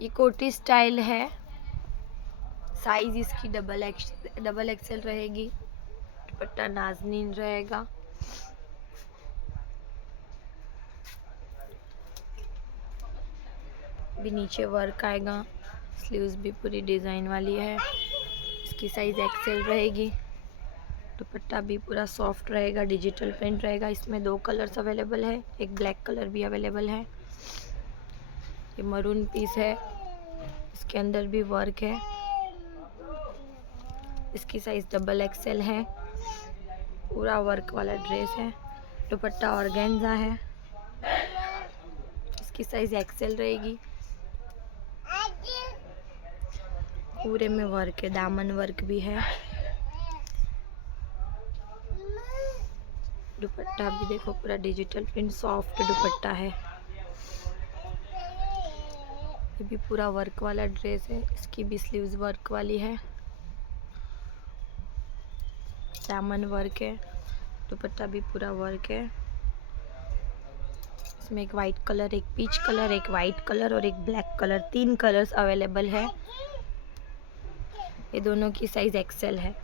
ये कोटी स्टाइल है, साइज इसकी डबल एक्सेल रहेगी। दुपट्टा नाज़नीन रहेगा। भी नीचे वर्क आएगा, स्लीव्स भी पूरी डिज़ाइन वाली है। इसकी साइज एक्सेल रहेगी। दुपट्टा भी पूरा सॉफ्ट रहेगा, डिजिटल प्रिंट रहेगा। इसमें 2 कलर्स अवेलेबल है, एक ब्लैक कलर भी अवेलेबल है। ये मरून पीस है, इसके अंदर भी वर्क है। इसकी साइज डबल एक्सेल है। पूरा वर्क वाला ड्रेस है। दुपट्टा ऑर्गेन्जा है। इसकी साइज एक्सेल रहेगी। पूरे में वर्क है, दामन वर्क भी है। दुपट्टा भी देखो पूरा डिजिटल प्रिंट सॉफ्ट दुपट्टा है। ये भी पूरा वर्क वाला ड्रेस है। इसकी भी स्लीव्स वर्क वाली है, दामन वर्क है। दुपट्टा भी पूरा वर्क है। इसमें एक वाइट कलर, एक पीच कलर, एक वाइट कलर और एक ब्लैक कलर, 3 कलर्स अवेलेबल है। ये दोनों की साइज एक्सेल है।